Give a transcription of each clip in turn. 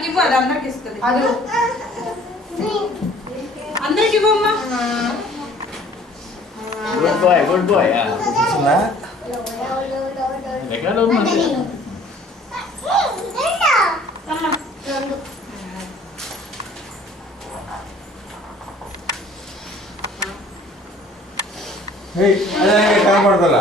దానికి ఇవ్వు, అది అందరికి ఇస్తుంది. అందరికి ఇవ్వమ్మా. Good boy, good boy. ఎక్కడ ఉంది? కనపడతా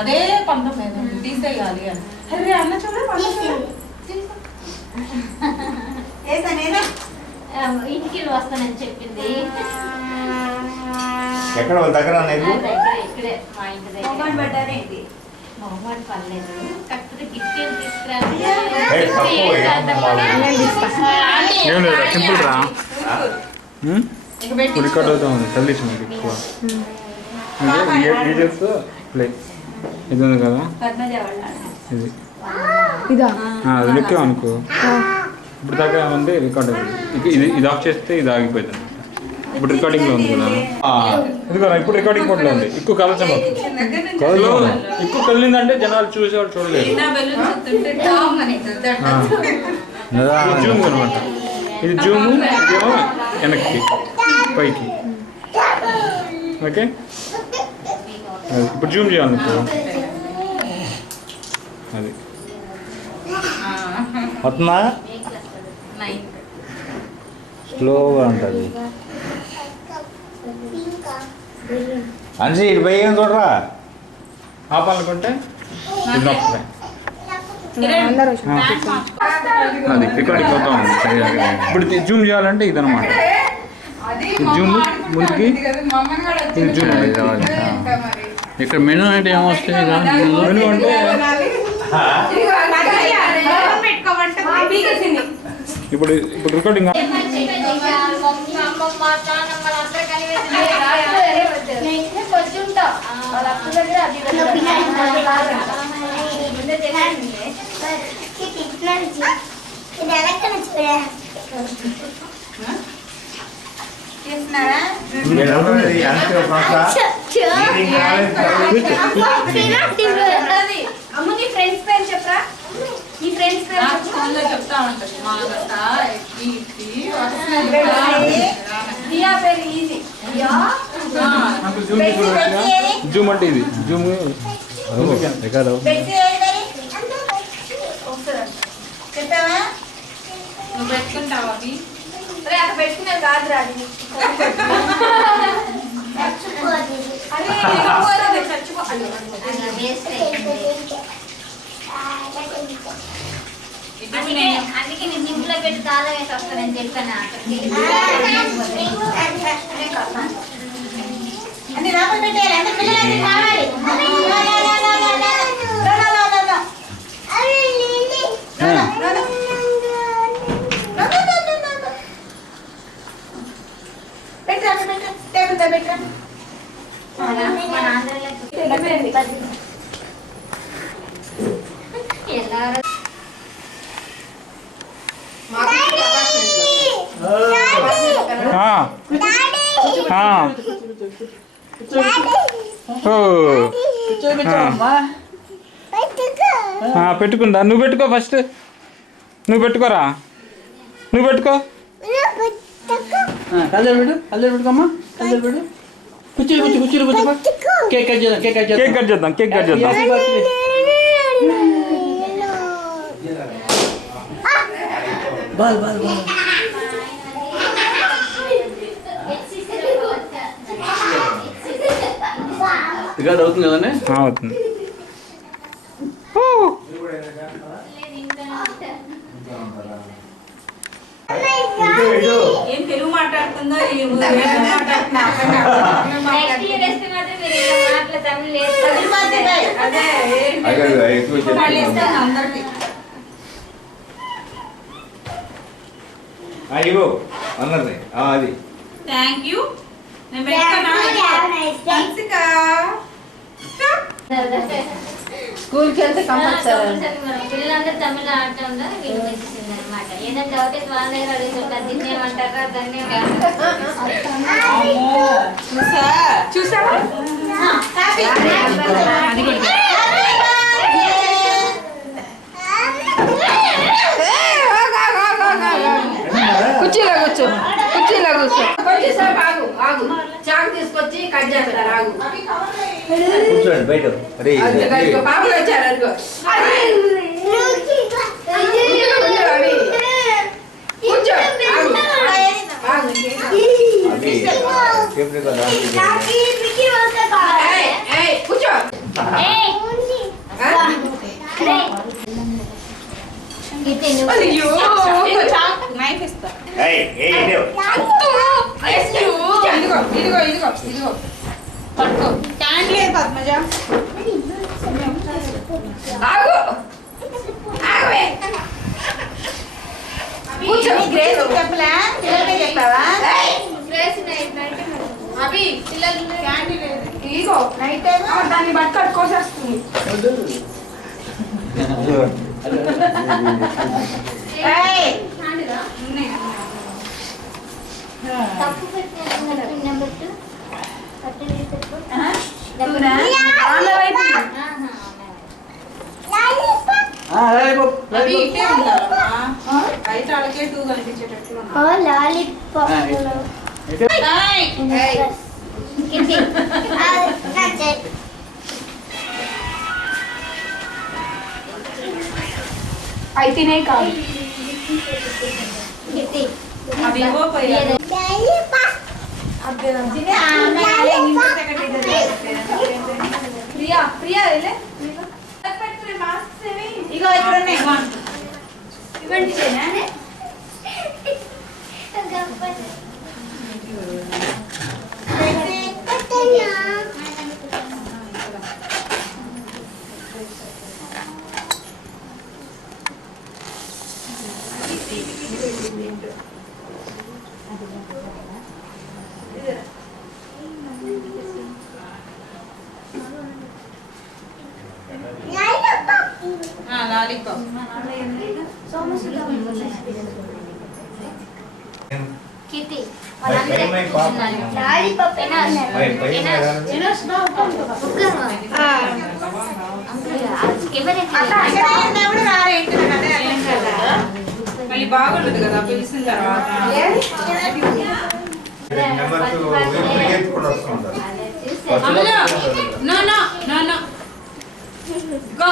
అదే పంతం తీసేయాలి అని. అరే అన్న చూడండి, ఇంటికి వస్తానని చెప్పింది. ఎక్కడ వాళ్ళ దగ్గర ఇక్కడే మా ఇంటి దగ్గర. మొహమాట పర్లేదు, కాకపోతే గిఫ్ట్ ఏం సింపుల్ రా. రికార్డ్ అవుతా ఉంది తల్లిసి మీకు ఎక్కువ. ప్లే ఇది ఉంది కదా, ఇది అది లెక్కే అనుకో. ఇప్పుడు దాకా ఉంది రికార్డ్ అవుతుంది. ఇది ఆఫ్ చేస్తే ఇది ఆగిపోతుంది. ఇప్పుడు రికార్డింగ్లో ఉంది కదా, ఎందుకన్నా ఇప్పుడు రికార్డింగ్ మోడ్లో ఉంది. ఎక్కువ కలచం ఎక్కువ కలిందంటే జనాలు చూసేవాళ్ళు చూడలేదు. జూమ్ అనమాట, ఇది జూమ్, ఇదేమో వెనక్కి పైకి. ఓకే, ఇప్పుడు జూమ్ చేయాలనుకో అది వస్తుందా, స్లోగా ఉంటుంది. అంజీ ఇటు పోయి ఏం చూడరా, ఆపాలనుకుంటే ఇది నొక్కలే. అది రికార్డింగ్ అవుతా ఉంది. ఇప్పుడు జూమ్ చేయాలంటే ఇదనమాట, జూమ్ ముందుకి, ఇది జూమ్ రావాలి. ఇక్కడ మెనూ అంటే ఏమొస్తాయి, మెనూ అంటే ఇప్పుడు రికార్డింగ్ అమ్ముని ఫ్రెండ్స్ పేరు చెప్పరా, నీ ఫ్రెండ్స్ పేరు చెప్తా ఉంటుంది. దియా పేరు ఈజీ. జూమ్ అంటే ఇది జూమ్ చెప్పావా, నువ్వు పెట్టుకుంటావా అవి? అక్కడ పెట్టుకునే కాదు రాదు. అందుకే నేను జింపులో పెట్టి తాళం వేసి వస్తానని చెప్పాను. అన్ని లోపల పెట్టేయాలి, అంటే పిల్లలకి కావాలి. పెట్టుకుంటా, నువ్వు పెట్టుకో ఫస్ట్, నువ్వు పెట్టుకోరా, నువ్వు పెట్టుకో. కల్లెలు పెట్టు, కల్లెలు పెట్టుకోమ్మా, కల్లెలు పెట్టు. కుర్చీలు కూర్చో, కుర్చీలు కూర్చో. కేక్ కట్ చేద్దాం, కేక్ కట్ చేద్దాం, కేక్ కట్ చేద్దాం, కేక్ కట్ చేద్దాం. Ball ball ball. రికార్డ్ అవుతుంది కదండి, అవుతుంది. ఏం తెలుగు మాట్లాడుతుందో అన్నది అది. Thank you. స్కూల్కి వెళ్తే కంపల్సరీ పిల్లలందరూ తమిళ ఆడటంలో వీళ్ళు తెచ్చింది అనమాట. ఏదైనా డౌట్ అయితే వాళ్ళ దగ్గర అడుగుతుంటారు. దీన్ని ఏమంటారా దాన్ని చూసావా కుర్చీలో కూర్చో కుర్చీలో కూర్చో కొంచెంసేపు ఆగు ఆగు చాకు తీసుకొచ్చి కట్ చేస్తారు ఆగు కూర్చోండి బయట. బాబులు వచ్చారు అనుకో కూర్చో ఆగు కూర్చో నైఫ్ ఇస్తా ఇదిగో ఇదిగో ఇదిగో ఇదిగో పట్టుకో క్యాండ్ లేదు పద్మజ ఆగు ఆగవే కూర్చో గ్రేస్ చెప్పలా పిల్లలకే చెప్పావా అవి పిల్లలు క్యాండ్ లేదు ఇదిగో నైట్ టైం దాన్ని బట్టి కట్టుకోసేస్తుంది తప్పు పెట్టినట్టు అయితేనే కాదు ప్రియా ప్రియా ఇగో ఇక్కడ ఇవ్వండి లాలీపాప్ కిట్టి మళ్ళీ బాగుండదు కదా పిలిచిన తర్వాత no no no no go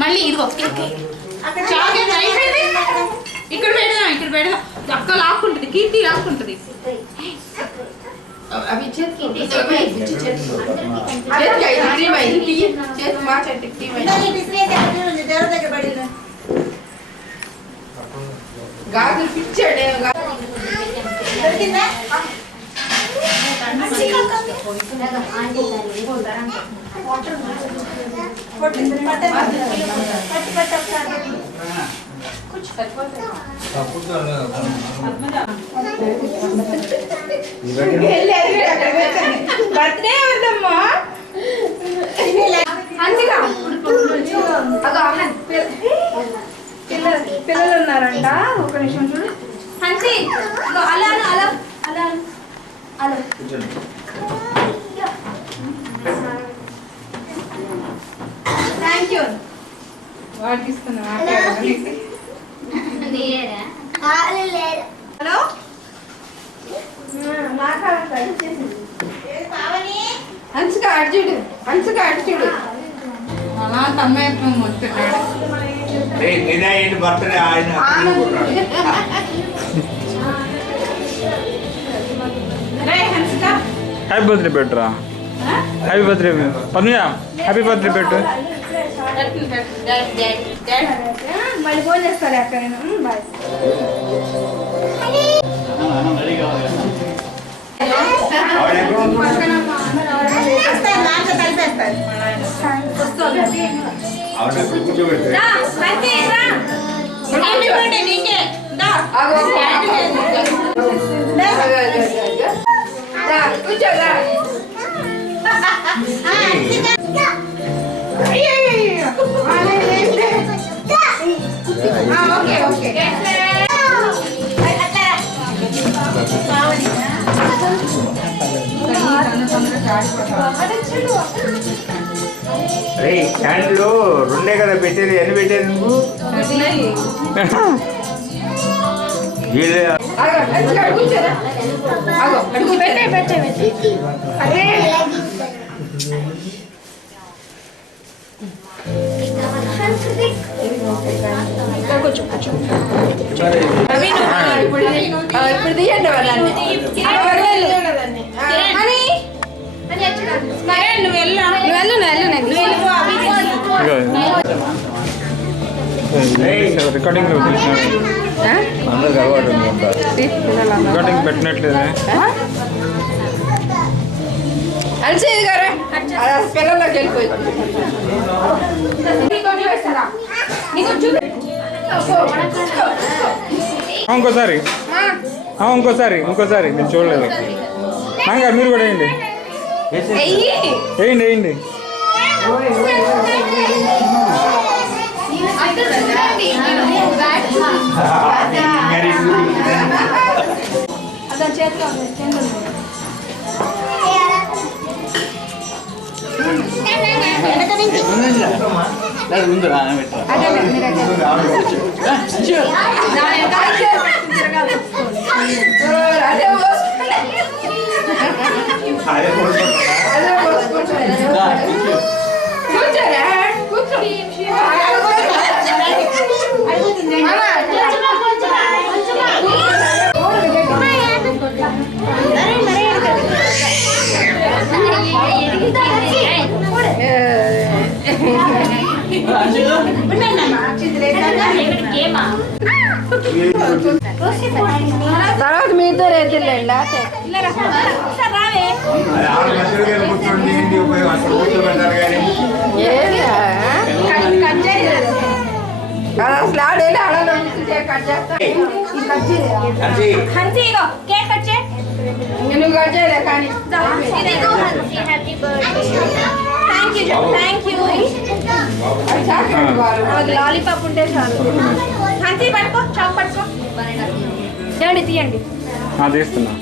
మళ్ళీ ఇదిగో ఇక్కడ పెడదాం ఇక్కడ పెడదాం అక్క లాక్కుంటది కీర్తి లాక్కుంటది అవి గాజులు పిచ్చాడే బర్త్డే ఉందమ్మా పిల్లలు ఉన్నారంట ఒక నిమిషం చూడు హన్సీ అలా అలా అలా అలా థ్యాంక్ యూ వాడికి ఇస్తున్నా హలో హన్సిక అర్జుడు హన్సిక అర్జుడు అలా తమ్మేత్వం వస్తున్నాడు బర్త్డే ఆయన హన్సిక హ్యాపీ బర్త్డే పెట్టరా happy birthday Padmaja happy birthday పెట్టు మళ్ళీ ఫోన్ చేస్తాను అక్క నేను బాయ్ కూర్చోగా ఓకే ఓకే అరే క్యాండిల్ రెండే కదా పెట్టేది, ఎన్ని పెట్టేది నువ్వు? వీళ్ళు ఇప్పుడు తీయండి నువ్వు రికార్డింగ్ అందరికి అలవాటు ఉంది. రికార్డింగ్ పెట్టినట్లేదే. అలసేది గారా పిల్లల్లోకి వెళ్ళిపోయింది. ఇంకోసారి ఇంకోసారి నేను చూడలేదు. నాన్నగారు మీరు కూడా వేయండి వేయండి వేయండి. ముందు తర్వాత మీతో రేతిల్లేండి అసలు ఆడేది ఆడలో కట్ చేస్తా. నువ్వు కట్ చేయలే కానీ లాలీపాప్ ఉంటే చాలు. హంసి పట్టుకో, చాప్ పట్టుకో. తీయండి తీయండి. తీస్తున్నా.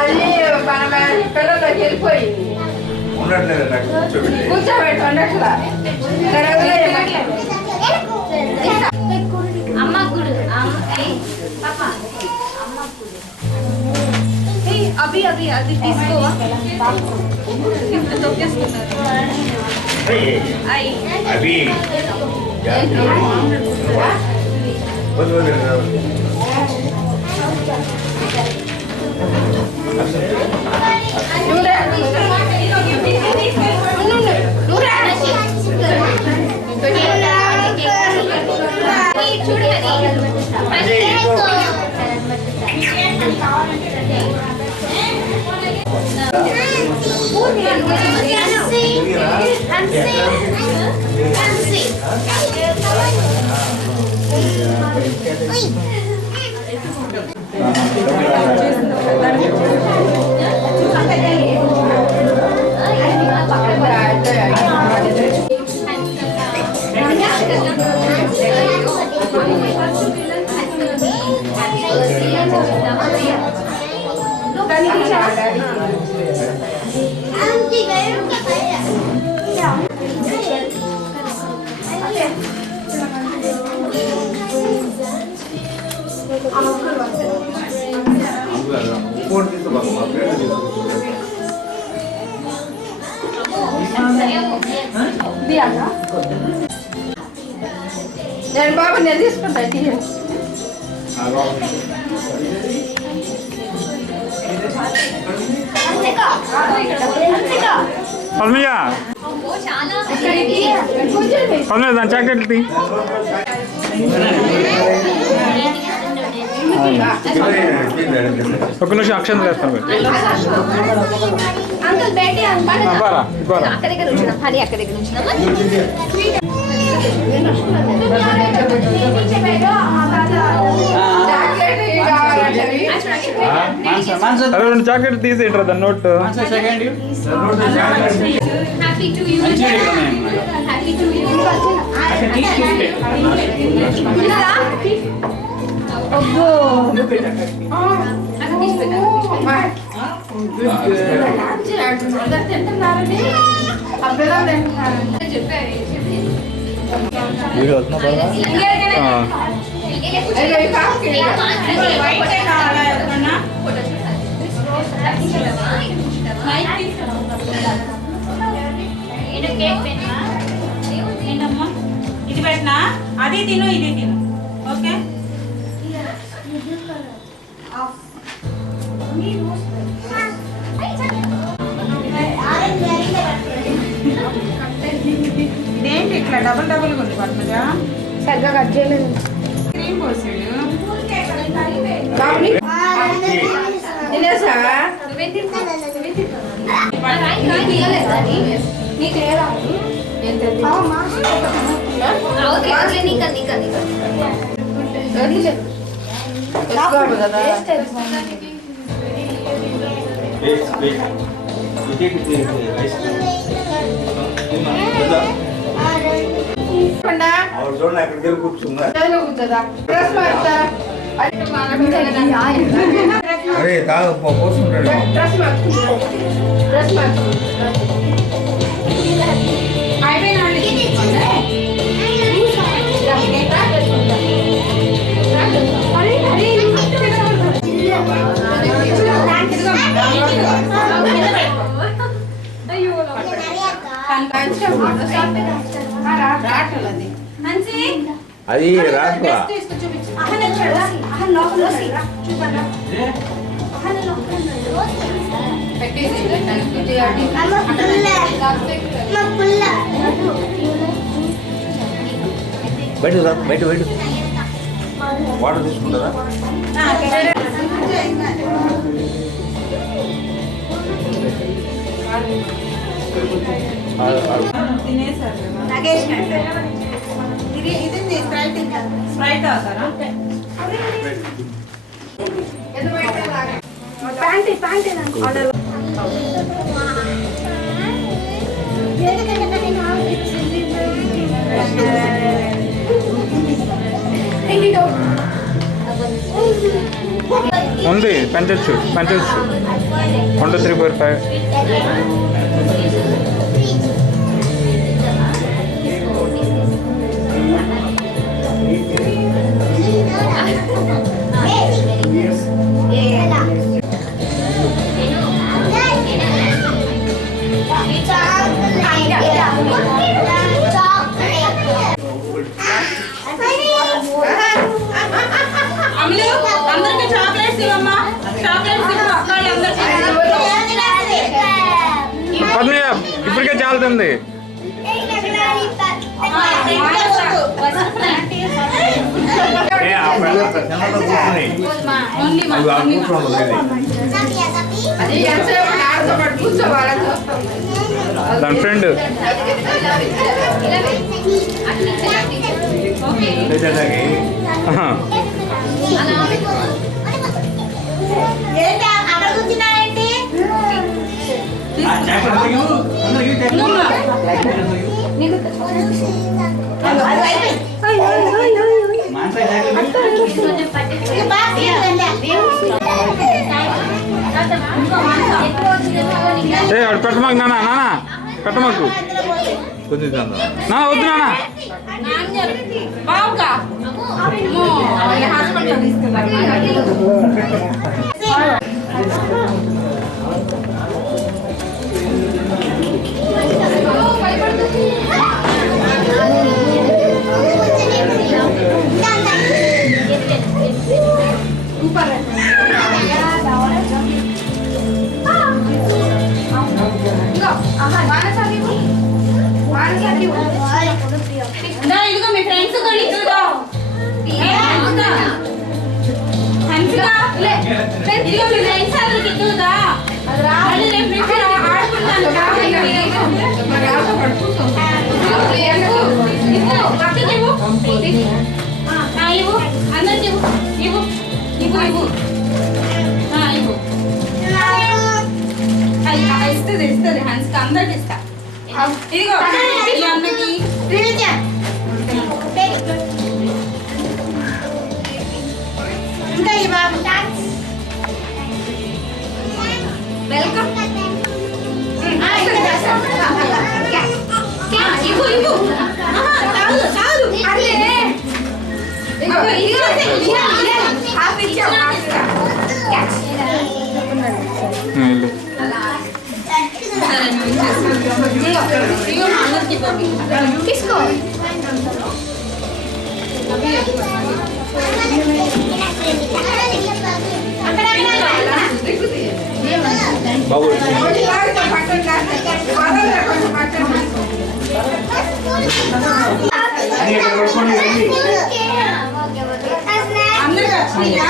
అది మన పిల్లల్లోకి వెళ్ళిపోయింది. కూర్చోబెట్టు అన్నట్లా అమ్మ గుడు అభి అభి అది తీసుకోవా అవి నేను బాబు నేను తీసుకుంటా పద్మయ్య పద్మయ్య దాని చాక్లెట్ తీ. ఒక నిమిషం అక్షరం చేస్తాను. అంకుల్ బేటీ బారా బారా అక్క దగ్గర ఉంచుదాం. హనీ అక్క దగ్గర ఉంచుదాం. नीचे बैठो అరే రెండు చాక్లెట్ తీసేంటారా దాని note second happy to you happy to you అబ్బో అక్కడ తీసి పెట్టు అందరు తింటున్నారని అబ్బేలా తింటున్నారని చెప్పారు వీడియో వస్తున్నా బాగా ఏంటమ్మా ఇది పెట్టినా అది తిను ఇది తిను ఓకే ఇదేంటి ఇట్లా డబుల్ డబుల్ ఉంది పద్మజ సరిగ్గా కట్ చేయలేదు క్రీమ్ పోసాడు తినేసా నీకు లేదా చూడండి అక్కడికి వెళ్ళి కూర్చుందా కూర్చోదా డ్రెస్ మార్చా అరే తాగు పోసుకుంటాడు డ్రెస్ మార్చుకుంటా డ్రెస్ మార్చుకుంటా అది రాట్లా బయట బయట బయట వాటర్ తీసుకుంటారా తినేసారు స్ప్రైట్ అవుతారా ప్యాంట్ ప్యాంట్ ఆర్డర్ ఉంది పెంచచ్చు 1 2 3 4 5 అందరికి చాక్లెట్స్ ఇవ్వమ్మా చాక్లెట్స్ పద్మయ్య ఇప్పటికే చాలుతుంది దాని ఫ్రెండ్ పెట్టమాకు నాన్న నాన్న పెట్టమాకు కొంచెం నా వద్దు నాన్న బావుగా హాస్పిటల్ తీసుకెళ్ళాలి ఇదిగో మీ ఫ్రెండ్స్ కొని ఇదిగో ఇదిగో మీ ఫ్రెండ్స్ అందరికి ఇద్దుదా మళ్ళీ రేపు నుంచి ఆడుకుంటాను ఇవ్వు అందరికి ఇవ్వు ఇవ్వు ఇవ్వు ఇవ్వు ఇవ్వు ఇస్తుంది ఇస్తుంది హన్స్కి అందరికి ఇస్తా ఇదిగో ఈ అన్నకి వెల్కమ్ ఇవ్వు ఇవ్వు కాదు కాదు అదే ఇదిగో హాఫ్ ఇచ్చావు వెళ్ళు. ఇవ్వు అందరికి తీసుకో బాబు అని ఇక్కడ పెట్టుకోండి వెళ్ళి. అందరికి వచ్చినాయా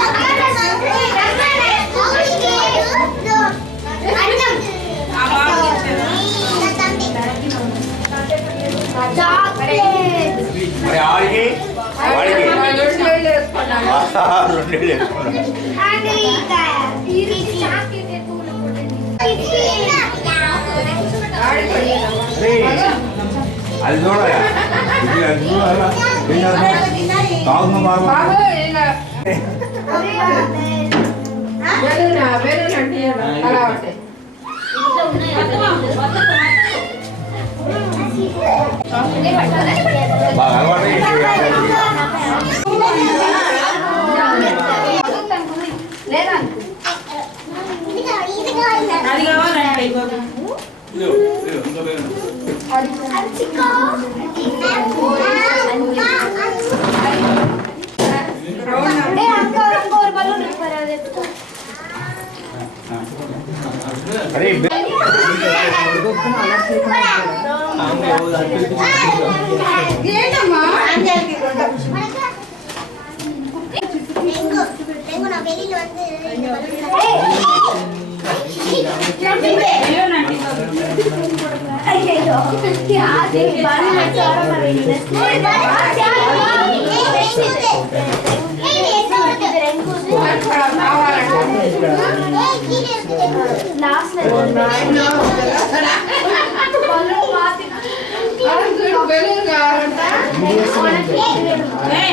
ఆ బాబుకి ఇచ్చాను మరి ఆడికి వాడికి 2 వేసుకున్నాను. అరే, అది చూడాలి అది చూడాలా కాదు బాబు బాగా అలవాటు అది కావాలంటే ఇవ్వదు అరే ఏంటమ్మా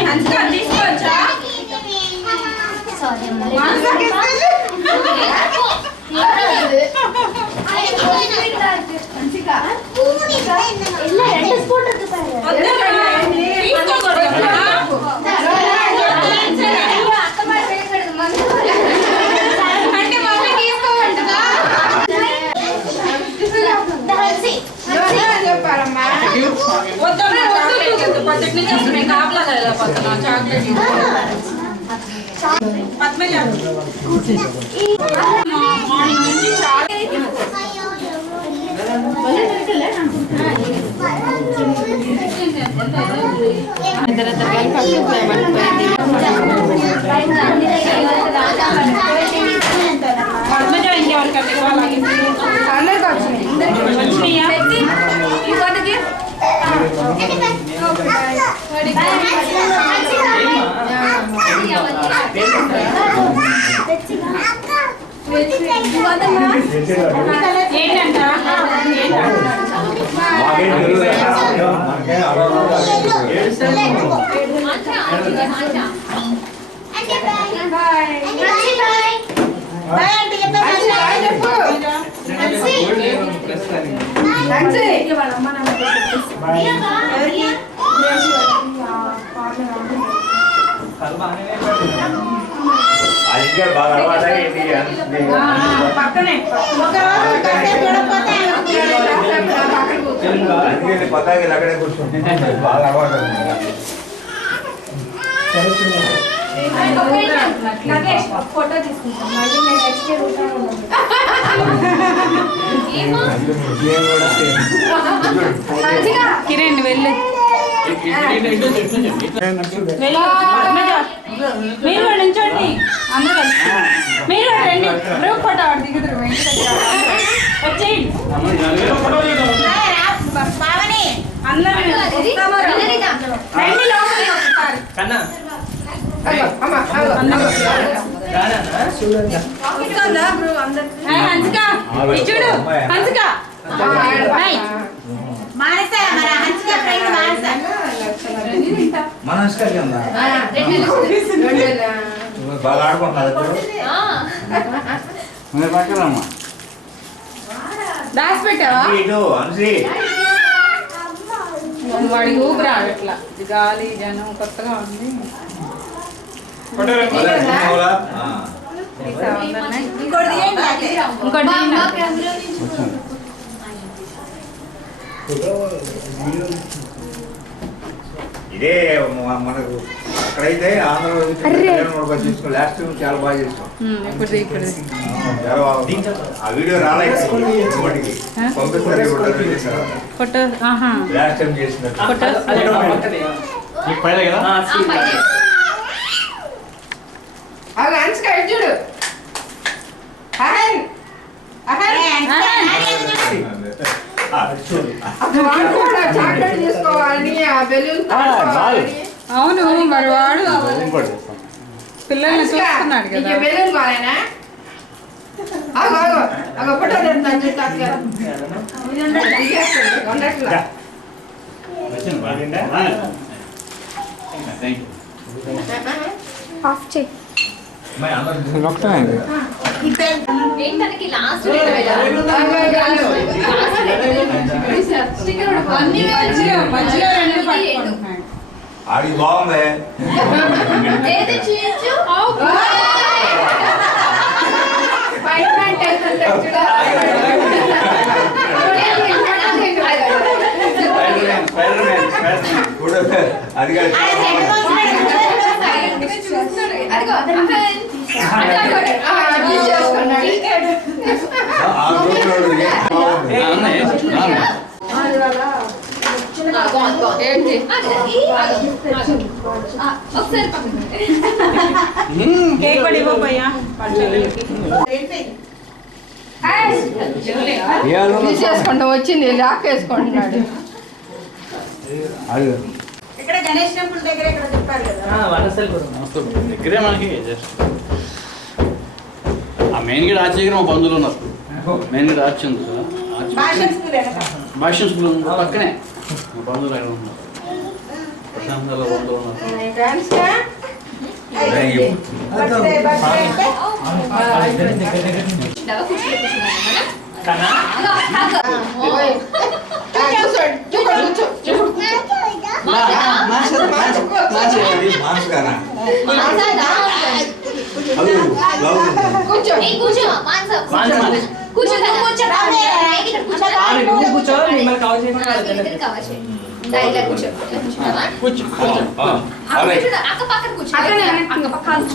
హన్స్కా తీసుకోవచ్చా అంటే మమ్మీ తీసుకోమంటుందా చెప్పారమ్మా వద్దమ్మా చాక్లెట్ వద్దు పచ్చడి నుంచి వస్తున్నాయి కాపలా వెళ్ళిపోతున్నా చాక్లెట్ పద్మజ మార్నింగ్ నుంచి చాక్లెట్ పద్మజ ఇంకెవరికంటే వాళ్ళకి అందరికి వచ్చినాయి వచ్చినాయా ఇంకోటికి ఏంటంట అది ఇంకా బాగా అలవాటు పక్కనే అందుకే పతాకి అక్కడే కూర్చోండి బాగా అలవాటు ఫోటో తీసుకుంటాం మళ్ళీ మేము నెక్స్ట్ మంచిగా కిరణ్ వెళ్ళు మీరు నించోండి అందరూ కలిసి మీరు రండి గ్రూప్ ఫోటో దిగుతారు వచ్చేయండి అందులో వస్తామో రామో. రండి లోపలికి ఒకసారి. కన్నా వస్తుందా బ్రో అందరికి? ఏయ్, హన్సిక ఇటు చూడు హన్సిక. ఏయ్, మానస మన హన్సిక ఫ్రెండ్ మానస. మనస్కరి ఉందా బాగా ఆడుకుంటున్నారు మీరు పక్కనమ్మా. దాచి పెట్టావా? ఇటు అనుశ్రీ వాడికి ఊపిరి రావట్లా. ఇది గాలి జనం కొత్తగా ఉంది. తీసావా అందరినీ? ఇంకోటి తీయండి. ఇంకోటి తీయండి. ఇదే మనకు అక్కడైతే ఆంధ్రలో చూసుకో లాస్ట్ టైం చాలా బాగా చేస్తాం ఇప్పుడు చాలా బాగుంది ఆ వీడియో రాలేదు పంపిస్తారు ఫోటో. ఆహా లాస్ట్ టైం చేసినట్టు ఫోటో. మీకు పైన కదా చూడు అహన్ చాక్లెట్ తీసుకోవాలని ఆ బెలూన్ అవును మరి వాడు పిల్లల్ని చూస్తున్నాడు కదా. బెలూన్ కావాలనా? ఫోటో ఆఫ్ చేయి. ఏంటనకి లాస్ట్ మధ్యలో రెండు పట్టుకుంటున్నాడు. ఆడి బాగుంది అది కాదు కేక్ కూడా ఇవ్వబోయా. తీసేసుకుంటా వచ్చింది లాక్ వేసుకుంటున్నాడు. ఇక్కడ గణేష్ టెంపుల్ దగ్గర ఇక్కడ చెప్పారు కదా. దగ్గరే మనకి జస్ట్ ఆ మెయిన్ గేట్ ఆర్చి దగ్గర మా బంధువులు ఉన్నారు. మెయిన్ గేట్ ఆర్చి ఉంది కదా, భాషా స్కూల్ వెనక. భాష్యం స్కూల్ ఉంది పక్కనే మా బంధువులు అక్కడ ఉన్నారు. ప్రశాంతంగా బంధువులు ఉన్నారు.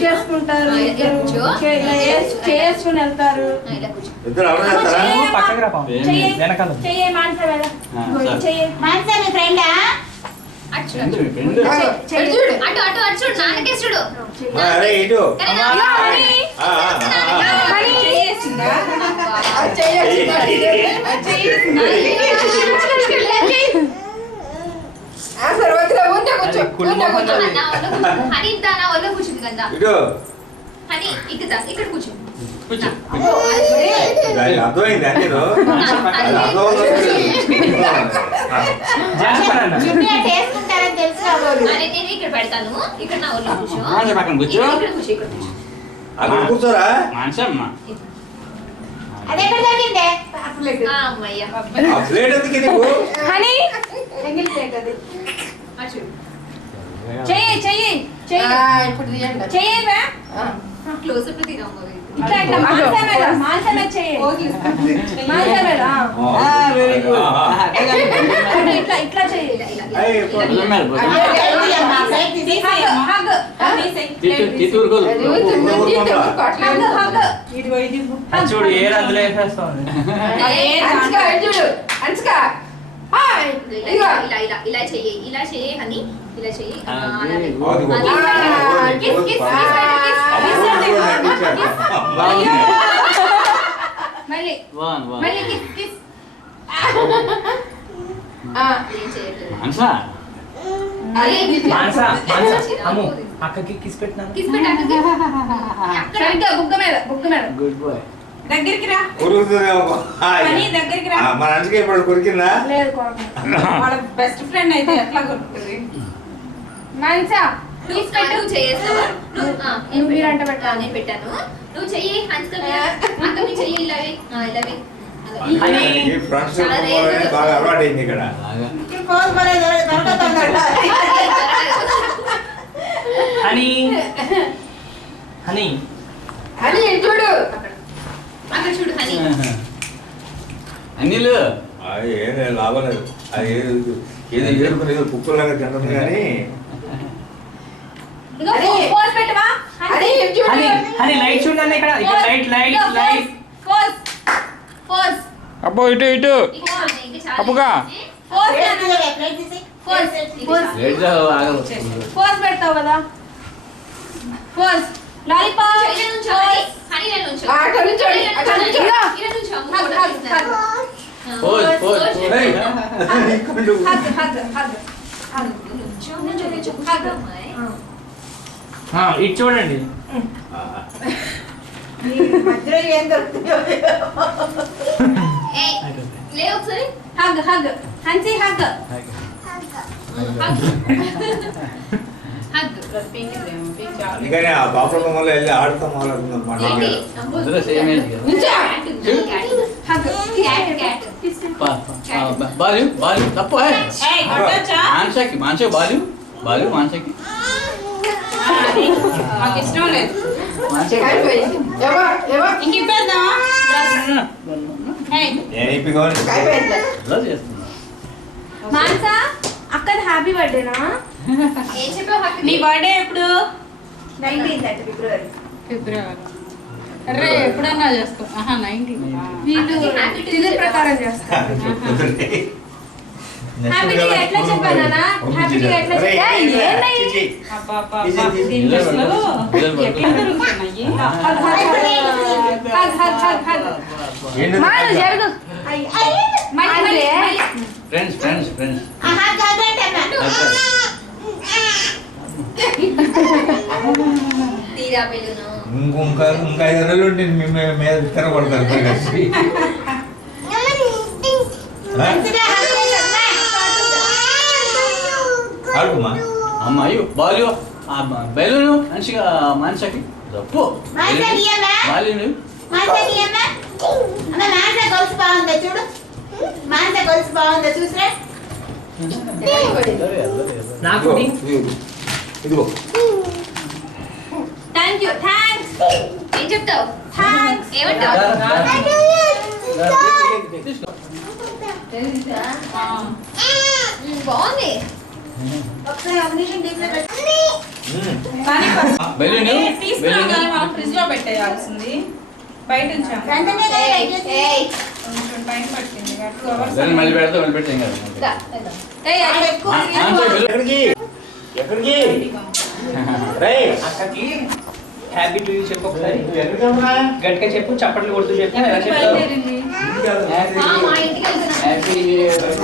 చేసుకుంటారు చేసుకుని వెళ్తారు. ఇక్కడ కూర్చో అర్థమైంది అందులో నేను ఇక్కడ పెడతాను. ఇక్కడ నా ఒళ్ళు కూర్చో. పక్కన కూర్చో. ఇక్కడ కూర్చో. ఇక్కడ కూర్చో. అక్కడ కూర్చోరా మాన్సమ్మ అది ఎక్కడ దొరికిందే? అమ్మయ్య ఆ ప్లేట్ ఎందుకు నీకు హనీ సింగిల్ ప్లేట్ అది. అచ్చు చెయ్యి చెయ్యి చెయ్యి. ఇప్పుడు తీయండి. చెయ్యవా? క్లోజ్ అప్ తీరాము. ఇట్లా ఇట్లా మాన్సమేల మాన్సమే చెయ్యి. మాన్సమేల వెరీ గుడ్. ఇట్లా ఇట్లా చెయ్యి. చూడు ఏ రంగులు వేసేస్తాం. ఇలా చెయ్యి. ఇలా చెయ్యి హనీ. ఇలా చెయ్యి. మళ్ళీ వన్ వన్ మళ్ళీ కిస్ కిస్. ఏం చేయట్లేదు. మానసా అదే మానసా అమ్ము అక్కకి కిస్ పెట్టినాను. కిస్ పెట్టు అక్కకి. సరిగ్గా బుగ్గ మీద గుడ్ బాయ్. దగ్గరికి రా కొరుకుతుందేమో. పని దగ్గరికి రా. మన అందుకే ఇప్పుడు కొరికిందా? లేదు కోపం. వాళ్ళ బెస్ట్ ఫ్రెండ్ అయితే ఎట్లా కొడుతుంది? మంచా నువ్వు చేస్తావా? నువ్వు మీరంట పెట్టాలి. నేను పెట్టాను. నువ్వు చెయ్యి హన్సిక అక్క మీ చెయ్యి ఇలాగే ఇలాగే. అని ఈ ఫ్రెండ్స్ బాగా అలవాటు అయింది ఇక్కడ. బాగా ఇక్కడ పోదు మరి దొరకతుందట. అని అని అని చూడు అక్కడ చూడు హనీ. అనిల్ అది ఏం లేదు, లాభం లేదు. అది ఏదో ఏరుకుని ఏదో కుక్కలాగా తింటుంది కానీ ఇదిగో పోజ్ పెట్టవా అని చూడు. అని అని లైట్ చూడండి ఇక్కడ ఇక్కడ లైట్ పోజ్. అబ్బో ఇటు ఇంకా చాలా అప్పుగా. పోజ్ ప్లేట్ తీసి. పోజ్ లేట్ ఆగదు. పోజ్ పెడతావు కదా. Pose lollipop. ఇలా నుంచో హనీ ఇలా నుంచో. అక్కడ నుంచోండి, అక్కడ నుంచో. ఇలా నుంచో అమ్మ హగ్ ఫోటో హగ్ తీస్తున్నారు. పోజ్ పోజ్ ఏయ్, హగ్ హగ్ హగ్ హగ్ నుంచో హగ్. ఇటు చూడండి. ఈ మధ్యలో ఏం దొరుకుతుందో. ఏయ్ లే ఒకసారి. Hug hug హన్సీ hug. హగ్. అందుకని ఆ బాపుల బొమ్మలో వెళ్ళి ఆడుతాం వాళ్ళకుందాం ఏంటి? ఇద్దరు సేమ్ ఏజ్ కదా. నుంచో. Cat. Hug cat cat. Balu Balu తప్పు ఏయ్ కొట్టొచ్చా? మానసకి బాలు బాలు మానసకి మాకు ఇష్టం లేదు. మానసకి ఇంక ఇప్పేద్దామా? ఏయ్ నేను ఇప్పుకోని ఎలా చేస్తున్నా మాన్సా అక్కది హ్యాపీ బర్త్డేనా? ఏం చెప్పావు హగ్? నీ బర్త్డే ఎప్పుడు? 19th ఫిబ్రవరి. ఫిబ్రవరి. అరే ఎప్పుడన్నా చేసుకో. 19. వీళ్ళు తిథి ప్రకారం చేస్తారు. హ్యాపీ డే ఎట్లా చెప్పానా? హ్యాపీ డే ఎట్లా చెప్పా? ఏంది? అబ్బా అబ్బా అబ్బా. దీంట్లో ఎట్లా దొరుకుతున్నాయి? Hug hug hug hug. మాను జరుగు. మళ్ళీ ఫ్రెండ్స్ ఫ్రెండ్స్ ఫ్రెండ్స్ తీరా బెలూను. ఇంకా 5 నెలలు ఉంటే మేము మీద తిరగబడతారు కలిసి. ఆడుకోమా. అమ్మాయి బాలు బెలూను మంచిగా మానసకి తప్పు బాలు చూడు మానస గొలుసు బాగుందా చూసిరా. నాకు ఇదిగో థ్యాంక్ యూ థ్యాంక్స్ ఏం చెప్తావు? థ్యాంక్స్. ఏమంటావు? బాగుంది. ఒకసారి అమ్మిషన్ దీంట్లో పెట్టు. బెలూను తీసుకురాగానే మనం ఫ్రిడ్జ్ లో పెట్టేయాల్సింది. బయట ఉంచాం. ఏయ్ కొంచెం టైం పట్టింది. 2 బెలూన్ hours. మళ్ళీ పెడతా మళ్ళీ పెడితే ఏం కాదు దా. ఏయ్ అది ఎక్కువ మానస బెలూన్ ఎక్కడికి ఎక్కడికి రేయ్ అక్కకి హ్యాపీ టు యూ చెప్పు ఒకసారి. ఎక్కడికమ్మా? గట్టిగా చెప్పు, చప్పట్లు కొడుతూ చెప్పు. ఎలా చెప్తావు? బయలుదేరింది. మా ఇంటికి వెళ్తున్నా. హ్యాపీ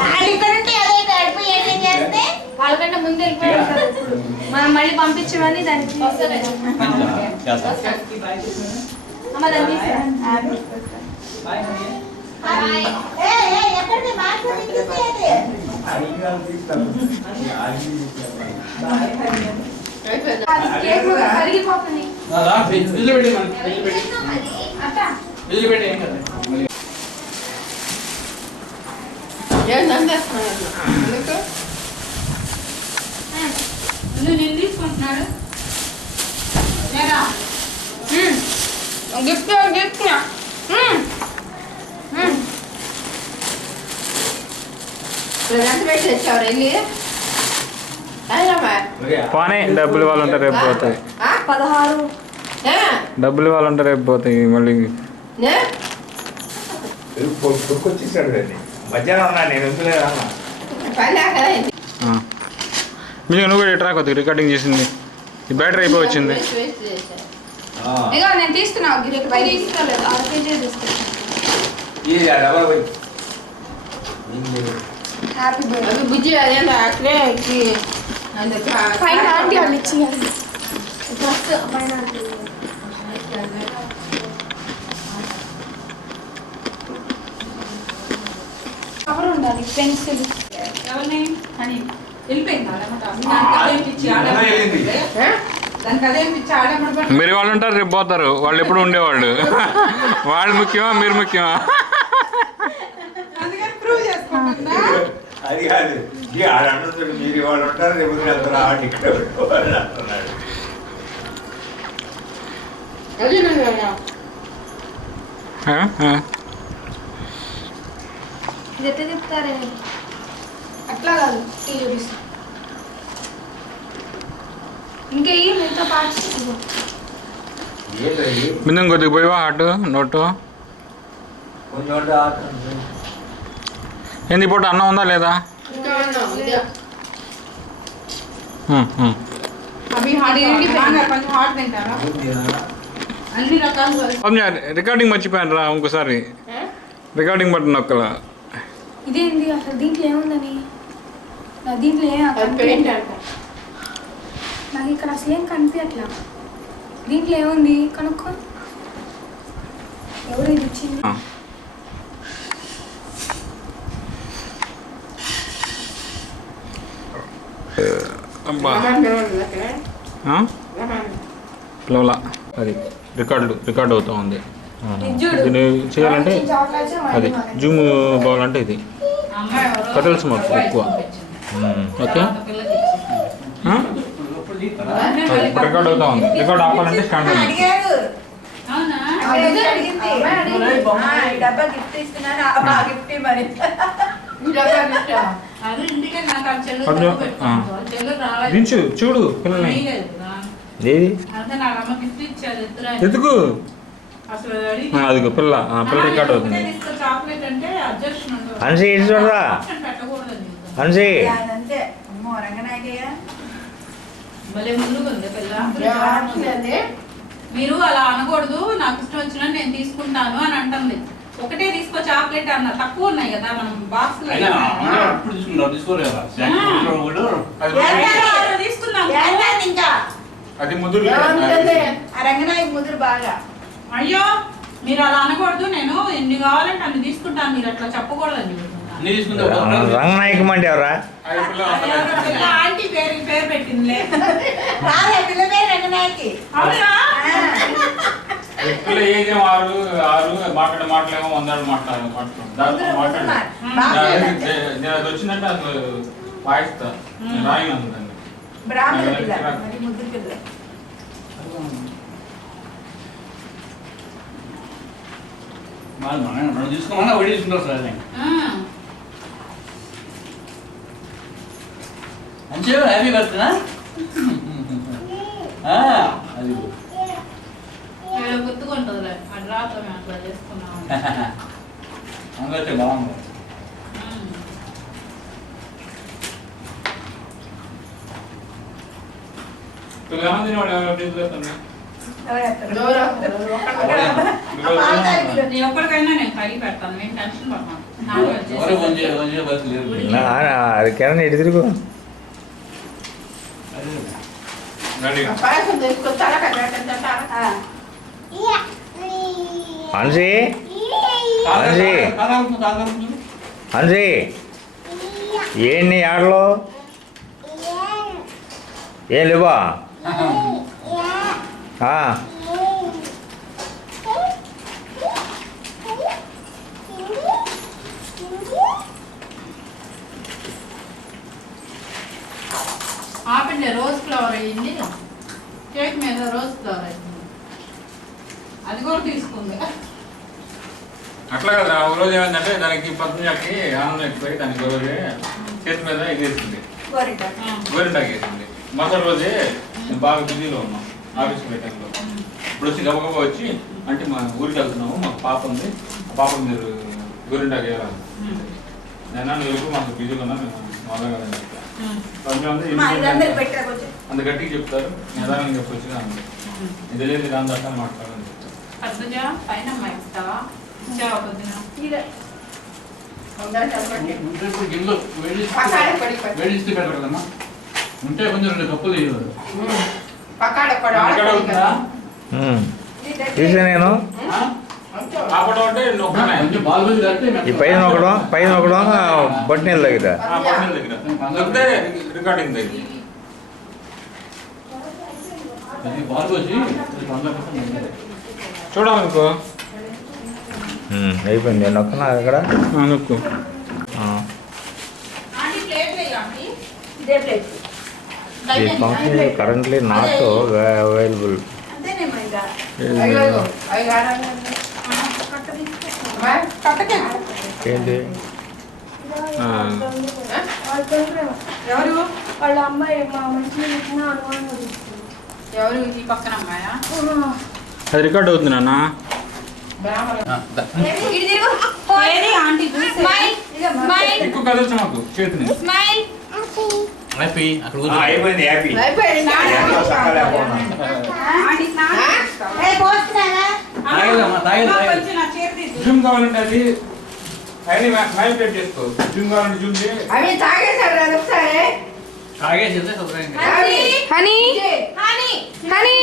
వాళ్ళు ఇక్కడ ఉంటే అదే గడిపి ఏం చేస్తే వాళ్ళకంటే ముందు వెళ్ళిపోయారు కదా ఇప్పుడు. మనం మళ్ళీ పంపించమని దానికి అమ్మ దాన్ని తీసుకురా. Bye honey. బాయ్. ఎక్కడికి మార్కెట్ తీసుకెళ్ళి బాయ్ హనీ. అది కేక్ కూడా కరిగిపోతుంది. బిల్లు పెట్టి బిల్లు పెట్టి అట్ట బిల్లు పెట్టి ఏం కదా మళ్ళీ నేను తీసుకుంటున్నాడు. Gift gift. పోనీ డబ్బులు వాళ్ళు ఉంటారు రేపు పోతాయి. 16 డబ్బులు వాళ్ళు ఉంటారు రేపు పోతాయి మళ్ళీ. కొడుకొచ్చేసాడు దాన్ని. మధ్యాహ్నం ఉన్నా నేను ఎందుకులేదా అన్న. మీరు నువ్వు కూడా ఇట్రా కొద్దిగా రికార్డింగ్ చేసింది. ఈ బ్యాటరీ అయిపోవచ్చింది. ఇగో నేను తీసుకున్నా తీసుకోలేదు 6 kg తీసుకున్నా. ఇది ఆ డబ్బా పోయి. హ్యాపీ బర్త్డే అది బుజ్జి అదేంటో అక్కడే పైన ఆంటీ వాళ్ళు ఇచ్చేయాలి డ్రెస్ పైన ఆంటీ కవర్ ఉండాలి పెన్సిల్ ఎవరిని అని వెళ్ళిపోయిందా వెళ్ళింది. దానికి అదేం పిచ్చి ఆడేమడు మీరు వాళ్ళు ఉంటారు రేపు పోతారు వాళ్ళు ఎప్పుడు ఉండేవాళ్ళు వాళ్ళు ముఖ్యమా మీరు ముఖ్యమా అందుకని ప్రూవ్ చేసుకుంటుందా అది కాదు ఆడ అంటున్నాడు మీరు వాళ్ళు ఉంటారు రేపు వెళ్తారు ఆడ ఇక్కడ వాళ్ళు అంటున్నాడు. ఆ? ఆ. ఇది ఎట్లా చెప్తారే అట్లా కాదు టీ చూపిస్తా ఇంకా ఈ మిగతా పార్ట్స్ ఏంటది బిందం కొద్దిగా పోయివా హాటు నోటు కొంచెం అంటే ఆడుతుంది. ఏంది పూట అన్నం ఉందా లేదా అవి కొంచెం హాట్ తింటారా అన్ని రకాలు రికార్డింగ్ మర్చిపోయాను రా ఇంకోసారి రికార్డింగ్ బటన్ నొక్కలా ఇదేంది అసలు దీంట్లో ఏముందని నా దీంట్లో ఏం నాకు ఇక్కడ అసలు ఏం కనిపించట్లా దీంట్లో ఏముంది కనుక్కో ఎవరు ఇది ఇచ్చింది అబ్బా పిలవలా అది రికార్డ్ అవుతా ఉంది దీన్ని చేయాలంటే అది జూమ్ పోవాలంటే ఇది కటల్స్ మాకు ఎక్కువ ఓకే ఇప్పుడు రికార్డ్ అవుతా ఉంది రికార్డ్ ఆపాలంటే స్టాండ్ ఉంది అడిగారు అవునా డబ్బా గిఫ్ట్ ఇస్తున్నాను గిఫ్ట్ మరి అది ఇంటికే నాకు ఆ చెల్లు రాలేదు దించు చూడు పిల్లల్ని ఏది అంటే నాకు అమ్మ గిఫ్ట్ ఇచ్చారు ఇద్దరు ఎందుకు అసలు అదిగో పిల్ల పిల్ల రికార్డ్ అవుతుంది చాక్లెట్ అంటే అడ్జస్ట్మెంట్ ఉండదు అన్సి ఇటు చూడరా పెట్టకూడదు అన్సి అదంతే అమ్మో రంగనాయకయ్య భలే ముందుకు ఉంది పిల్ల మీరు అలా అనకూడదు నాకు ఇష్టం వచ్చినా నేను తీసుకుంటాను అని అంటుంది ఒకటే తీసుకో చాక్లెట్ అన్న తక్కువ ఉన్నాయి కదా మనం బాక్స్ తీసుకున్నాం ఇంకా అది ముదురు ఆ రంగనాయక ముదురు బాగా అయ్యో మీరు అలా అనకూడదు నేను ఎన్ని కావాలంటే అన్ని తీసుకుంటాను మీరు అట్లా చెప్పకూడదండి రంగనాయకం అంటే ఎవరా ఆంటీ పేరు పెట్టిందిలే పిల్ల పేరు రంగనాయకి అవునా పిల్ల ఏజేమో ఆరు మాట్లాడేమో 100 మాట్లాడు అది వచ్చిందంటే అది వాయిస్తా రాయినందు దాన్ని బ్రాహ్మణ పిల్ల మరి ముద్దు పిల్ల మనం తీసుకోమన్నా వడి తీసుకుంటారు సార్ మంచిగా హ్యాపీ బర్త్డేనా అది గుర్తుకుంటుంది అది రాత్రి మేము అట్లా చేసుకున్నాం అందరికీ బాగుంది నేను ఎప్పటికైనా నేను కడిగి పెడతాను నేను టెన్షన్ అది కిరణ్ ఎటు తిరుగు అన్సి అన్సి అన్సి ఏంటి ఆటలో ఏం లేవా ఆపండి రోజ్ ఫ్లవర్ అయ్యింది కేక్ మీద రోజ్ ఫ్లవర్ అయింది అది కూడా తీసుకుంది అట్లా కదా ఒక రోజు ఏమైందంటే దానికి పద్మజాకి ఆనందం ఎక్కిపోయి దానికి రోజు చేతి మీద ఎగేసింది గోరింటాకి వేసింది మరుసటి రోజే నేను బాగా బిజీలో ఉన్నాం ఆఫీస్కి పెట్టడంలో ఇప్పుడు వచ్చి గబగబా వచ్చి అంటే మా ఊరికి వెళ్తున్నాము మాకు పాప ఉంది ఆ పాప మీరు గోరింటాకి వేయాలి నేను నువ్వు మాకు బిజీలో ఉన్నా మేము మామూలుగా కదా చెప్తాను అంత గట్టిగా చెప్తారు నిదానంగా చెప్పొచ్చు కానీ ఇది లేదు దాని దాకా మాట్లాడాలని చెప్తారు పైన ఉంటే ఇప్పుడు గిన్నెలో వేడి ఇస్తే పెట్టరు కదమ్మా. ఉంటే కొంచెం 2 కప్పులు వేయదు. చూసా నేను ఆపడం అంటే నొక్కనే. కొంచెం బాల్ బజ్జీ కడితే ఈ పైన ఒకడం బట్టి నీళ్ళ దగ్గర పక్కన దగ్గర అంతే రికార్డింగ్ దగ్గర. బాల్ బజ్జీ చూడాలనుకో అయిపోయింది. నొక్కనా అక్కడ నొక్కు. ఆంటీ ప్లేట్ వేయి ఆంటీ. ఇదే plate. This function is currently not available. అంతేనేమో ఇంకా. ఏంటి ఎవరు వాళ్ళ అమ్మాయి మా మంచి అనుమానం. ఎవరు ఈ పక్కన అమ్మాయా? అది రికార్డ్ అవుతుంది నాన్న. ఏది ఆంటీ ఎక్కువ కదల్చు మాకు చేతిని. హ్యాపీ అక్కడ అయిపోయింది హ్యాపీ కొంచెం నా చేతి తీసు. జూమ్ కావాలంటే అది అది మ్యానిపులేట్ చేసుకో. జూమ్ కావాలంటే జూమ్ చేయి. అవి తాగేశారు కదా ఒకసారి. తాగేసిందే శుభ్రంగా. హనీ హనీ హనీ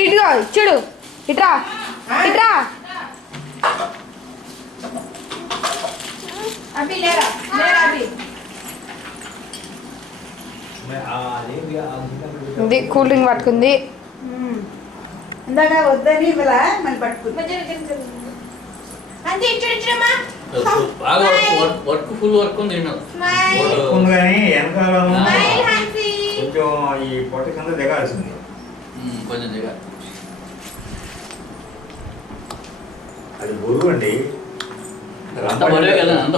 ఇదిగో చూడు ఇట్రా ఇట్రా. అభి లేరా లేరా అభి. ఇది కూల్ డ్రింక్ పట్టుకుంది. ఇందాక వద్దని ఇలా మళ్ళీ పట్టుకుంది. అంతే ఇచ్చుడమ్మా. బాగా వర్క్ ఫుల్ వర్క్ ఉంది ఈమె. కానీ వెనకాల కొంచెం ఈ పొట్ట కింద దిగాల్సింది. కొంచెం దిగా. అది బరువు అండి. అంత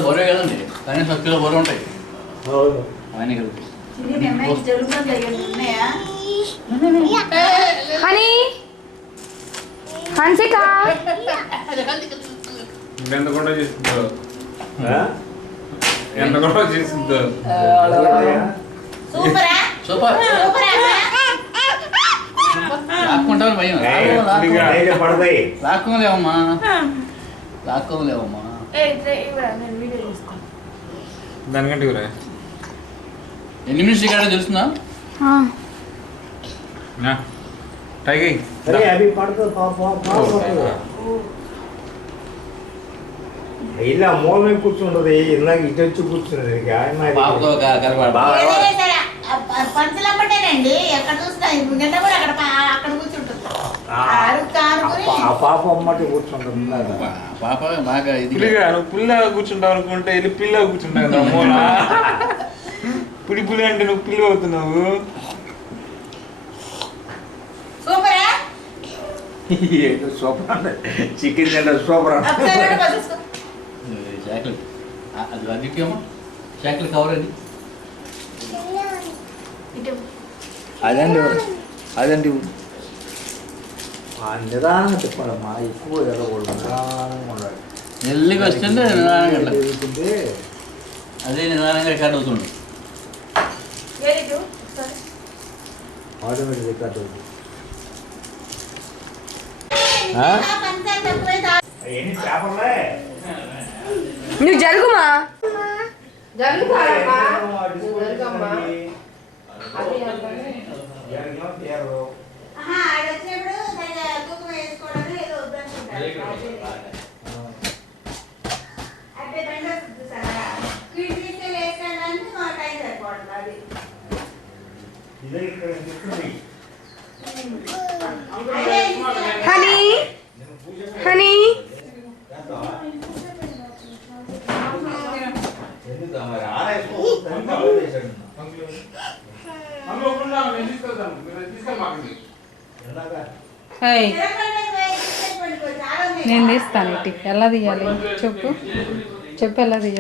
బరువే కదండి. కనీసం కిలో బరువు ఉంటాయి అవన్నీ కలిపి. ఉన్నాయా? హనీ హన్సిక ఎంత కూడా చేస్తుందో ఎంత కూడా చేస్తుందో. సూపర్ లాక్కుంటాను భయం. పడతాయి. లాక్కోలేవమ్మా. దానికంటే ఇవ్వరా. ఎన్ని మినిట్స్ ఇక్కడ తెలుస్తుందా? టైగై అవి పడుతుంది ఇలా మూల మీద కూర్చుంటది. ఇందాక ఇటు వచ్చి కూర్చున్నది. పాపతో పంచలమ్మటేనండి. ఎక్కడ చూసినా నిన్న కూడా అక్కడ కూర్చుంటుంది. ఆ పాప అమ్మటి కూర్చుంటుంది. పాప బాగా ఇది. నువ్వు పుల్లా కూర్చుంటావు అనుకుంటే వెళ్ళి పిల్ల కూర్చుంటావు కదా మూల. పులి అంటే నువ్వు పిల్లి అవుతున్నావు. సూపరా? సూపర్ చికెన్ తింటే సూపర్. చాక్లెట్ అది అదికేమో చాక్లెట్ కవర్ అది. అదండి నిదానంగా చెప్పాలమ్మా. ఎక్కువ ఎరగకూడదు. నిదానంగా ఉండాలి. మెల్లిగా వస్తుంటే నిదానంగా అదే నిదానంగా రికార్డ్ అవుతుంది. ఆటోమేటిక్ రికార్డ్ అవుతుంది. నువ్వు జరుగుమా హనీ హనీ నేను తీస్తాను ఇటు ఎలా తీయాలి చెప్పు ఎలా తీయాలి.